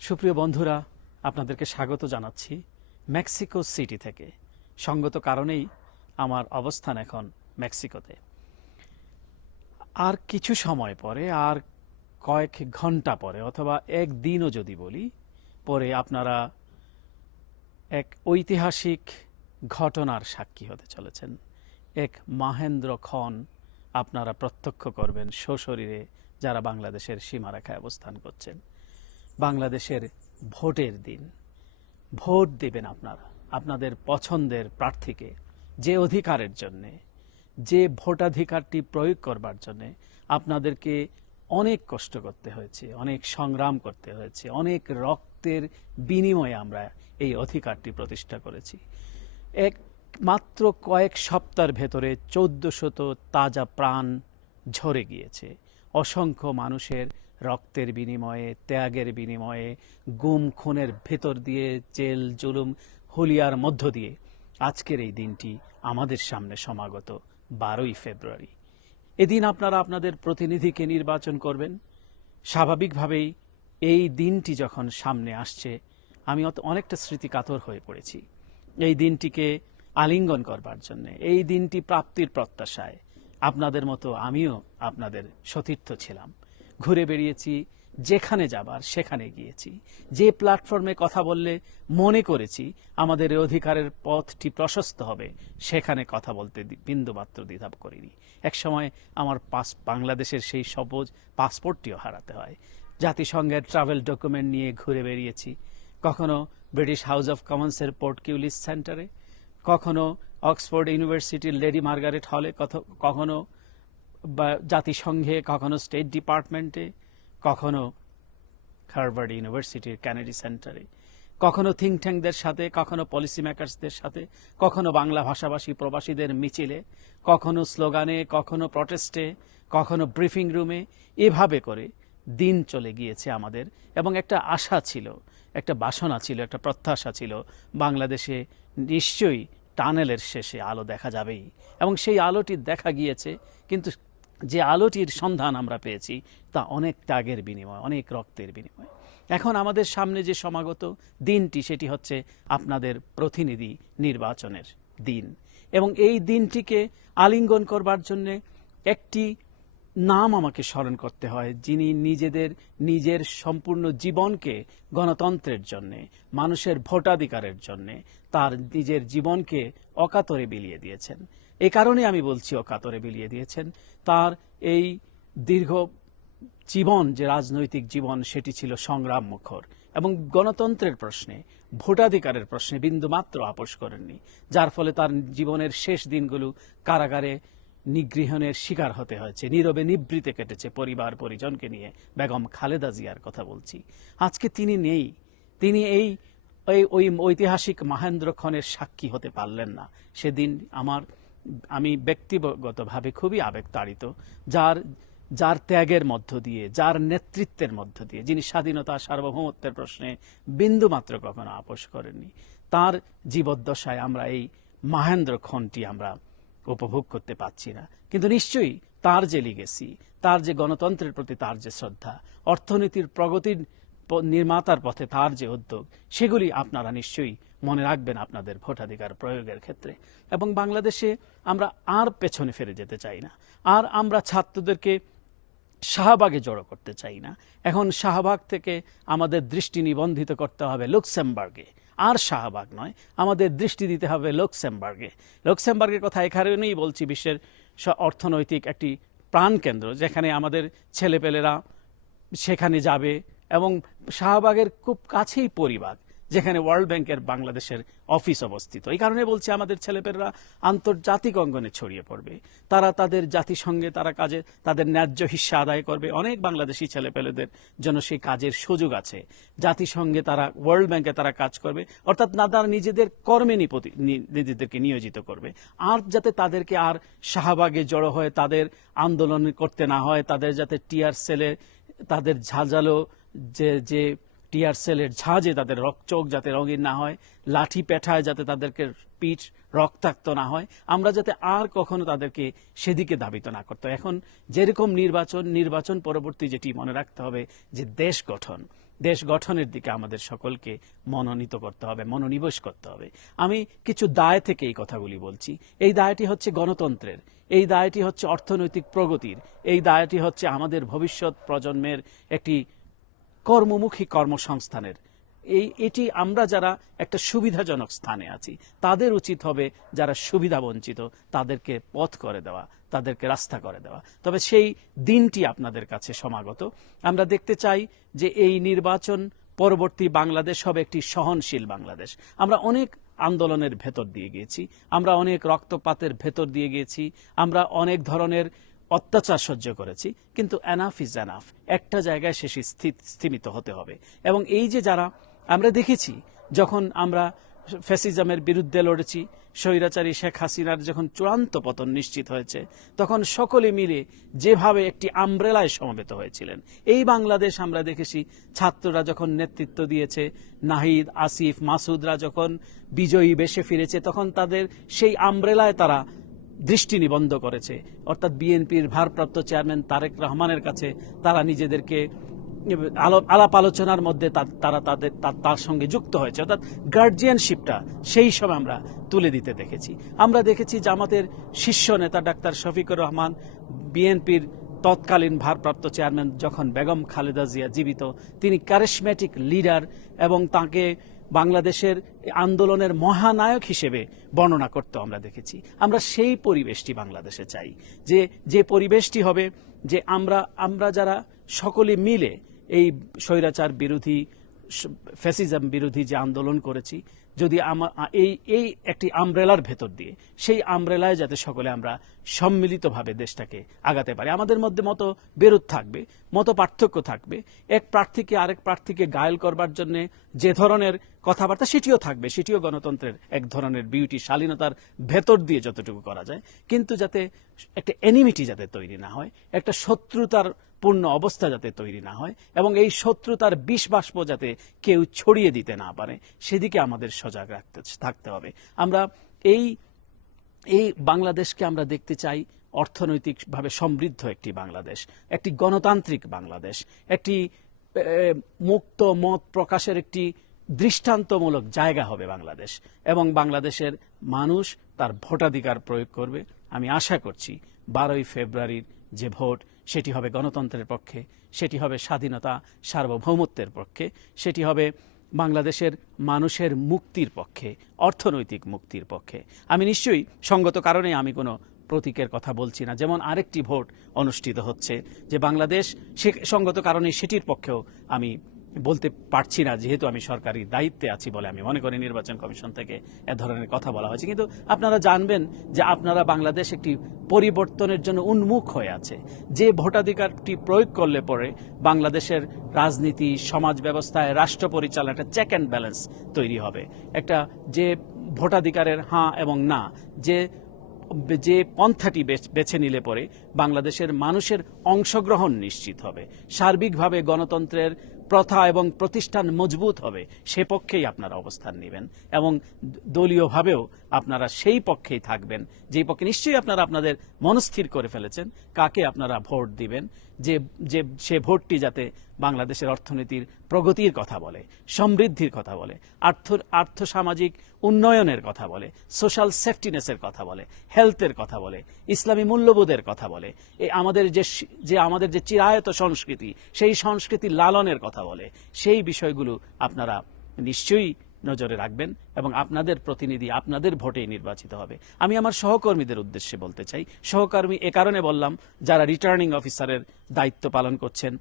সুপ্রিয় বন্ধুরা, আপনাদেরকে স্বাগত জানাচ্ছি মেক্সিকো সিটি থেকে। সঙ্গত কারণেই আমার অবস্থান এখন মেক্সিকোতে। আর কিছু সময় পরে, আর কয়েক ঘন্টা পরে অথবা একদিনও যদি বলি, পরে আপনারা এক ঐতিহাসিক ঘটনার সাক্ষী হতে চলেছেন। এক মহেন্দ্র ক্ষণ আপনারা প্রত্যক্ষ করবেন সশরীরে, যারা বাংলাদেশের সীমারেখায় অবস্থান করছেন। বাংলাদেশের ভোটের দিন ভোট দেবেন আপনারা আপনাদের পছন্দের প্রার্থীকে, যে অধিকারের জন্যে, যে ভোটাধিকারটি প্রয়োগ করবার জন্যে আপনাদেরকে অনেক কষ্ট করতে হয়েছে, অনেক সংগ্রাম করতে হয়েছে, অনেক রক্তের বিনিময়ে আমরা এই অধিকারটি প্রতিষ্ঠা করেছি। এক মাত্র কয়েক সপ্তাহের ভেতরে 1400 তাজা প্রাণ ঝরে গিয়েছে। অসংখ্য মানুষের রক্তের বিনিময়ে, ত্যাগের বিনিময়ে, গুম খুনের ভেতর দিয়ে, জেল জুলুম হুলিয়ার মধ্য দিয়ে আজকের এই দিনটি আমাদের সামনে সমাগত 12ই ফেব্রুয়ারি। এদিন আপনারা আপনাদের প্রতিনিধিকে নির্বাচন করবেন। স্বাভাবিকভাবেই এই দিনটি যখন সামনে আসছে, আমি অনেকটা স্মৃতিকাতর হয়ে পড়েছি এই দিনটিকে আলিঙ্গন করবার জন্য, এই দিনটি প্রাপ্তির প্রত্যাশায়। আপনাদের মতো আমিও আপনাদের সতীর্থ ছিলাম। ঘুরে বেরিয়েছি, যেখানে যাবার সেখানে গিয়েছি। যে প্ল্যাটফর্মে কথা বললে মনে করেছি আমাদের এই অধিকারের পথটি প্রশস্ত হবে, সেখানে কথা বলতে বিন্দুমাত্র দ্বিধা করিনি। একসময় আমার বাংলাদেশের সেই সবুজ পাসপোর্টটিও হারাতে হয়। জাতিসংঘের ট্রাভেল ডকুমেন্ট নিয়ে ঘুরে বেরিয়েছি, কখনো ব্রিটিশ হাউস অব কমন্সের পোর্ট কিউলিস সেন্টারে, কখনো অক্সফোর্ড ইউনিভার্সিটির লেডি মার্গারেট হলে, কখনো জাতিসংঘে, কখনো স্টেট ডিপার্টমেন্টে, কখনো হার্ভার্ড ইউনিভার্সিটির কেনেডি সেন্টারে, কখনো থিঙ্ক ট্যাঙ্কদের সাথে, কখনো পলিসি মেকার্সদের সাথে, কখনো বাংলা ভাষাভাষী প্রবাসীদের মিছিলে, কখনো স্লোগানে, কখনো প্রটেস্টে, কখনো ব্রিফিং রুমে। এভাবে করে দিন চলে গিয়েছে আমাদের। এবং একটা আশা ছিল, একটা বাসনা ছিল, একটা প্রত্যাশা ছিল, বাংলাদেশে নিশ্চয়ই টানেলের শেষে আলো দেখা যাবেই। এবং সেই আলোটি দেখা গিয়েছে, কিন্তু যে আলোটির সন্ধান আমরা পেয়েছি তা অনেক ত্যাগের বিনিময়, অনেক রক্তের বিনিময়। এখন আমাদের সামনে যে সমাগত দিনটি, সেটি হচ্ছে আপনাদের প্রতিনিধি নির্বাচনের দিন। এবং এই দিনটিকে আলিঙ্গন করবার জন্যে একটি নাম আমাকে স্মরণ করতে হয়, যিনি নিজের সম্পূর্ণ জীবনকে গণতন্ত্রের জন্যে, মানুষের ভোটাধিকারের জন্যে তার নিজের জীবনকে অকাতরে বিলিয়ে দিয়েছেন। এই কারণে আমি বলছি অকাতরে বিলিয়ে দিয়েছেন। তার এই দীর্ঘ জীবন, যে রাজনৈতিক জীবন, সেটি ছিল সংগ্রাম মুখর, এবং গণতন্ত্রের প্রশ্নে, ভোটাধিকারের প্রশ্নে বিন্দুমাত্র আপোষ করেননি, যার ফলে তার জীবনের শেষ দিনগুলো কারাগারে নিগৃহণের শিকার হতে হয়েছে, নীরবে নিবৃতে কেটেছে পরিবার পরিজনকে নিয়ে। বেগম খালেদা জিয়ার কথা বলছি। আজকে তিনি নেই, তিনি ওই ঐতিহাসিক মহেন্দ্র ক্ষণের সাক্ষী হতে পারলেন না। সেদিন আমি ব্যক্তিগতভাবে খুবই আবেগতাড়িত, যার ত্যাগের মধ্য দিয়ে, যার নেতৃত্বের মধ্য দিয়ে, যিনি স্বাধীনতা সার্বভৌমত্বের প্রশ্নে বিন্দুমাত্র কখনো আপোষ করেননি, তার জীবদ্দশায় আমরা এই মহেন্দ্র ক্ষণটি আমরা উপভোগ করতে পাচ্ছি না। কিন্তু নিশ্চয়ই তার যে লিগেসি, তার যে গণতন্ত্রের প্রতি তার যে শ্রদ্ধা, অর্থনীতির প্রগতির নির্মাতার পথে তার যে উদ্যোগ, সেগুলি আপনারা নিশ্চয়ই মনে রাখবেন আপনাদের ভোটাধিকার প্রয়োগের ক্ষেত্রে। এবং বাংলাদেশে আমরা আর পেছনে ফিরে যেতে চাই না, আর আমরা ছাত্রদেরকে শাহবাগে জড়ো করতে চাই না। এখন শাহবাগ থেকে আমাদের দৃষ্টি নিবন্ধিত করতে হবে লুক্সেমবার্গে, আর শাহবাগ নয়। আমাদের দৃষ্টি দিতে হবে লুক্সেমবার্গে। লুক্সেমবার্গের কথা এখানেই বলছি, বিশ্বের অর্থনৈতিক একটি প্রাণকেন্দ্র, যেখানে আমাদের ছেলেপেলেরা সেখানে যাবে। এবং শাহবাগের খুব কাছেই পরিবার, যেখানে ওয়ার্ল্ড ব্যাংকের বাংলাদেশের অফিস অবস্থিত। এই কারণে বলছি, আমাদের ছেলেপেলেরা আন্তর্জাতিক অঙ্গনে ছড়িয়ে পড়বে। তারা তাদের জাতিসংঘে কাজে তাদের ন্যায্য হিস্সা আদায় করবে। অনেক বাংলাদেশি ছেলেপেলেদের জন্য সেই কাজের সুযোগ আছে। জাতিসংঘে তারা, ওয়ার্ল্ড ব্যাংকে তারা কাজ করবে, অর্থাৎ না তারা নিজেদের কর্মে নিজেদেরকে নিয়োজিত করবে। আর যাতে তাদেরকে আর শাহবাগে জড়ো হয়ে তাদের আন্দোলন করতে না হয়, তাদের যাতে টিয়ার সেলে, তাদের ঝাঁঝালো যে টিয়ার সেলের ঝাঁজে তাদের চোখ যাতে রঙিন না হয়, লাঠি পেঠায় যাতে তাদেরকে পিঠ রক্তাক্ত না হয়, আমরা যাতে আর কখনো তাদেরকে সেদিকে ধাবিত না করতে। এখন যেরকম নির্বাচন পরবর্তী যেটি মনে রাখতে হবে, যে দেশ গঠন, দেশ গঠনের দিকে আমাদের সকলকে মনোনীত করতে হবে, মনোনিবেশ করতে হবে। আমি কিছু দায় থেকে এই কথাগুলি বলছি। এই দায়টি হচ্ছে গণতন্ত্রের, এই দায়টি হচ্ছে অর্থনৈতিক প্রগতির, এই দায়টি হচ্ছে আমাদের ভবিষ্যৎ প্রজন্মের একটি কর্মমুখী কর্মসংস্থানের। এটি আমরা যারা একটা সুবিধাজনক স্থানে আছি তাদের উচিত হবে যারা সুবিধা বঞ্চিত তাদেরকে পথ করে দেওয়া, তাদেরকে রাস্তা করে দেওয়া। তবে সেই দিনটি আপনাদের কাছে সমাগত। আমরা দেখতে চাই যে এই নির্বাচন পরবর্তী বাংলাদেশ হবে একটি সহনশীল বাংলাদেশ। আমরা অনেক আন্দোলনের ভেতর দিয়ে গিয়েছি, আমরা অনেক রক্তপাতের ভেতর দিয়ে গিয়েছি, আমরা অনেক ধরনের অত্যাচার সহ্য করেছি, কিন্তু এনাফ ইজ এনাফ। একটা জায়গায় শেষে স্থিমিত হতে হবে। এবং এই যে যারা আমরা দেখেছি, যখন আমরা ফ্যাসিজমের বিরুদ্ধে লড়েছি, স্বৈরাচারী শেখ হাসিনার যখন চূড়ান্ত পতন নিশ্চিত হয়েছে, তখন সকলে মিলে যেভাবে একটি আমব্রেলায় সমবেত হয়েছিলেন। এই বাংলাদেশ আমরা দেখেছি ছাত্ররা যখন নেতৃত্ব দিয়েছে, নাহিদ, আসিফ, মাসুদরা যখন বিজয়ী বেশে ফিরেছে, তখন তাদের সেই আমব্রেলায় তারা দৃষ্টি নিবদ্ধ করেছে। অর্থাৎ বিএনপির ভারপ্রাপ্ত চেয়ারম্যান তারেক রহমানের কাছে তারা নিজেদেরকে আলাপ আলোচনার মধ্যে তারা তার সঙ্গে যুক্ত হয়েছে। অর্থাৎ গার্জিয়ানশিপটা সেই সময় আমরা তুলে দিতে দেখেছি। আমরা দেখেছি জামাতের শীর্ষ নেতা ডাক্তার শফিকুর রহমান, বিএনপির তৎকালীন ভারপ্রাপ্ত চেয়ারম্যান যখন বেগম খালেদা জিয়া জীবিত, তিনি ক্যারিসম্যাটিক লিডার এবং তাকে বাংলাদেশের আন্দোলনের মহানায়ক হিসেবে বর্ণনা করতে আমরা দেখেছি। আমরা সেই পরিবেশটি বাংলাদেশে চাই, যে পরিবেশটি হবে যে আমরা যারা সকলে মিলে এই স্বৈরাচার বিরোধী, ফ্যাসিজম বিরোধী যে আন্দোলন করেছি, যদি এই একটি আমব্রেলার ভেতর দিয়ে, সেই আমব্রেলায় যাতে সকলে আমরা সম্মিলিতভাবে দেশটাকে আগাতে পারি। আমাদের মধ্যে মত বিরোধ থাকবে, মত পার্থক্য থাকবে, এক প্রার্থীকে আরেক প্রার্থীকে গায়েল করবার জন্য যে ধরনের কথাবার্তা সেটিও থাকবে, সেটিও গণতন্ত্রের এক ধরনের বিউটি, শালীনতার ভেতর দিয়ে যতটুকু করা যায়। কিন্তু যাতে একটা এনিমিটি যাতে তৈরি না হয়, একটা শত্রুতার পূর্ণ অবস্থা যাতে তৈরি না হয়, এবং এই শত্রুতার বিষ বাষ্প যাতে কেউ ছড়িয়ে দিতে না পারে, সেদিকে আমাদের সজাগ থাকতে হবে। আমরা এই বাংলাদেশকে আমরা দেখতে চাই অর্থনৈতিকভাবে সমৃদ্ধ একটি বাংলাদেশ, একটি গণতান্ত্রিক বাংলাদেশ, একটি মুক্ত মত প্রকাশের একটি দৃষ্টান্তমূলক জায়গা হবে বাংলাদেশ। এবং বাংলাদেশের মানুষ তার ভোটাধিকার প্রয়োগ করবে। আমি আশা করছি 12ই ফেব্রুয়ারির যে ভোট, সেটি হবে গণতন্ত্রের পক্ষে, সেটি হবে স্বাধীনতা সার্বভৌমত্বের পক্ষে, সেটি হবে বাংলাদেশের মানুষের মুক্তির পক্ষে, অর্থনৈতিক মুক্তির পক্ষে। আমি নিশ্চয়ই সঙ্গত কারণে আমি কোনো প্রতীকের কথা বলছি না। যেমন আরেকটি ভোট অনুষ্ঠিত হচ্ছে যে বাংলাদেশ, সে সঙ্গত কারণে সেটির পক্ষেও আমি বলতে পারছি না, যেহেতু আমি সরকারি দায়িত্বে আছি বলে আমি মনে করি নির্বাচন কমিশন থেকে এ ধরনের কথা বলা হয়েছে। কিন্তু আপনারা জানবেন যে আপনারা বাংলাদেশ একটি পরিবর্তনের জন্য উন্মুখ হয়ে আছে। যে ভোটাধিকারটি প্রয়োগ করলে পরে বাংলাদেশের রাজনীতি, সমাজ ব্যবস্থায়, রাষ্ট্র পরিচালনা একটা চেক অ্যান্ড ব্যালেন্স তৈরি হবে। একটা যে ভোটাধিকারের হ্যাঁ এবং না, যে পন্থাটি বেছে নিলে পরে বাংলাদেশের মানুষের অংশগ্রহণ নিশ্চিত হবে, সার্বিকভাবে গণতন্ত্রের প্রথা এবং প্রতিষ্ঠান মজবুত হবে, সে পক্ষেই আপনারা অবস্থান নেবেন। এবং দলীয়ভাবেও আপনারা সেই পক্ষেই থাকবেন, যেই পক্ষে নিশ্চয়ই আপনারা আপনাদের মনস্থির করে ফেলেছেন কাকে আপনারা ভোট দিবেন, যে সে ভোটটি যাতে বাংলাদেশের অর্থনীতির প্রগতির কথা বলে, সমৃদ্ধির কথা বলে, আর্থসামাজিক উন্নয়নের কথা বলে, সোশ্যাল সেফটিনেসের কথা বলে, হেলথের কথা বলে, ইসলামী মূল্যবোধের কথা বলে, আমাদের যে চিরায়ত সংস্কৃতি, সেই সংস্কৃতি লালনের কথা বলে, সেই বিষয়গুলো আপনারা নিশ্চয়ই নজরে রাখবেন এবং আপনাদের প্রতিনিধি আপনাদের ভোটেই নির্বাচিত হবে। আমি আমার সহকর্মীদের উদ্দেশ্যে বলতে চাই, সহকর্মী এ কারণে বললাম যারা রিটার্নিং অফিসারের দায়িত্ব পালন করছেন,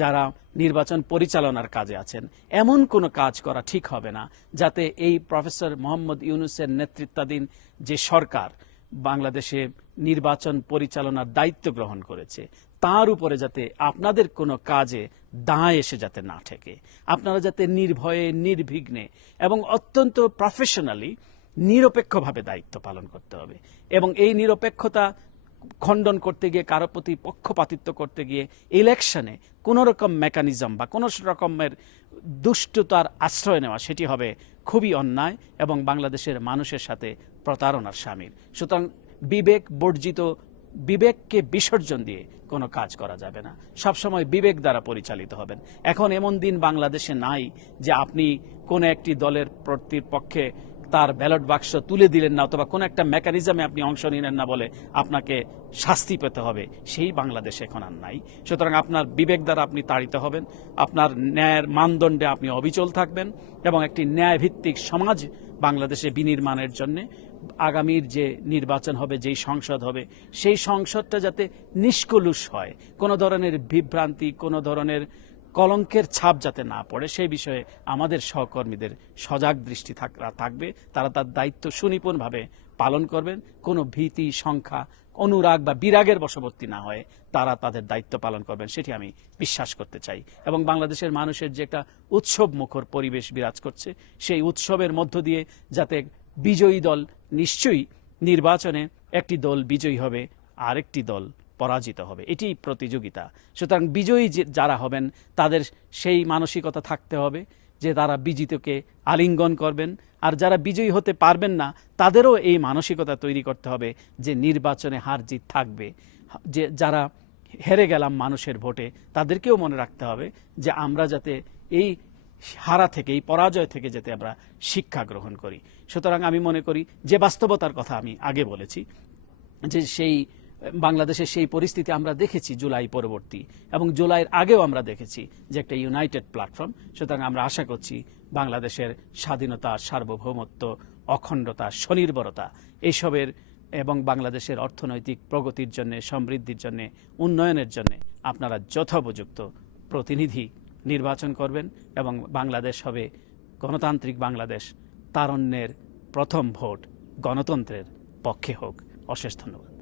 যারা নির্বাচন পরিচালনার কাজে আছেন, এমন কোনো কাজ করা ঠিক হবে না যাতে এই প্রফেসর মোহাম্মদ ইউনূসের নেতৃত্বাধীন যে সরকার বাংলাদেশে নির্বাচন পরিচালনার দায়িত্ব গ্রহণ করেছে, তার উপরে যাতে আপনাদের কোনো কাজে দায় এসে যাতে না ঠেকে। আপনারা যাতে নির্ভয়ে, নির্বিঘ্নে এবং অত্যন্ত প্রফেশনালি, নিরপেক্ষভাবে দায়িত্ব পালন করতে হবে। এবং এই নিরপেক্ষতা খণ্ডন করতে গিয়ে, কারো প্রতি পক্ষপাতিত্ব করতে গিয়ে ইলেকশনে কোনো রকম মেকানিজম বা কোনো রকমের দুষ্টতার আশ্রয় নেওয়া, সেটি হবে খুবই অন্যায় এবং বাংলাদেশের মানুষের সাথে প্রতারণার শামিল। সুতরাং বিবেক বর্জিত বিবেককে বিসর্জন দিয়ে কোনো কাজ করা যাবে না। সবসময় বিবেক দ্বারা পরিচালিত হবেন। এখন এমন দিন বাংলাদেশে নাই যে আপনি কোন একটি দলের পক্ষে তার ব্যালট বাক্স তুলে দিলেন না, অথবা কোন একটা মেকানিজমে আপনি অংশ নিলেন না বলে আপনাকে শাস্তি পেতে হবে, সেই বাংলাদেশ এখন আর নাই। সুতরাং আপনার বিবেক দ্বারা আপনি তাড়িত হবেন, আপনার ন্যায়ের মানদণ্ডে আপনি অবিচল থাকবেন, এবং একটি ন্যায়ভিত্তিক সমাজ বাংলাদেশে বিনির্মাণের জন্য আগামীর যে নির্বাচন হবে, যেই সংসদ হবে, সেই সংসদটা যাতে নিষ্কলুষ হয়, কোনো ধরনের বিভ্রান্তি, কোনো ধরনের কলঙ্কের ছাপ যাতে না পড়ে, সেই বিষয়ে আমাদের সহকর্মীদের সজাগ দৃষ্টি থাকবে। তারা তার দায়িত্ব সুনিপুণভাবে পালন করবেন। কোনো ভীতি, সংখ্যা, অনুরাগ বা বিরাগের বশবর্তী না হয়ে তারা তাদের দায়িত্ব পালন করবেন, সেটি আমি বিশ্বাস করতে চাই। এবং বাংলাদেশের মানুষের যে একটা উৎসব মুখর পরিবেশ বিরাজ করছে, সেই উৎসবের মধ্য দিয়ে যাতে বিজয়ী দল, নিশ্চয়ই নির্বাচনে একটি দল বিজয়ী হবে, আরেকটি দল পরাজিত হবে, এটি প্রতিযোগিতা। সুতরাং বিজয়ী যারা হবেন তাদের সেই মানসিকতা থাকতে হবে যে তারা বিজিতকে আলিঙ্গন করবেন, আর যারা বিজয়ী হতে পারবেন না তাদেরও এই মানসিকতা তৈরি করতে হবে যে নির্বাচনে হার জিত থাকবে। যে যারা হেরে গেলাম মানুষের ভোটে, তাদেরকেও মনে রাখতে হবে যে আমরা যাতে এই হারা থেকে, এই পরাজয় থেকে যাতে আমরা শিক্ষা গ্রহণ করি। সুতরাং আমি মনে করি যে বাস্তবতার কথা আমি আগে বলেছি, যে সেই বাংলাদেশের সেই পরিস্থিতি আমরা দেখেছি জুলাই পরবর্তী, এবং জুলাইয়ের আগেও আমরা দেখেছি যে একটা ইউনাইটেড প্ল্যাটফর্ম। সুতরাং আমরা আশা করছি বাংলাদেশের স্বাধীনতা, সার্বভৌমত্ব, অখণ্ডতা, স্বনির্ভরতা এইসবের, এবং বাংলাদেশের অর্থনৈতিক প্রগতির জন্য, সমৃদ্ধির জন্য, উন্নয়নের জন্য আপনারা যথোপযুক্ত প্রতিনিধি নির্বাচন করবেন, এবং বাংলাদেশ হবে গণতান্ত্রিক বাংলাদেশ। তারুণ্যের প্রথম ভোট গণতন্ত্রের পক্ষে হোক। অশেষ ধন্যবাদ।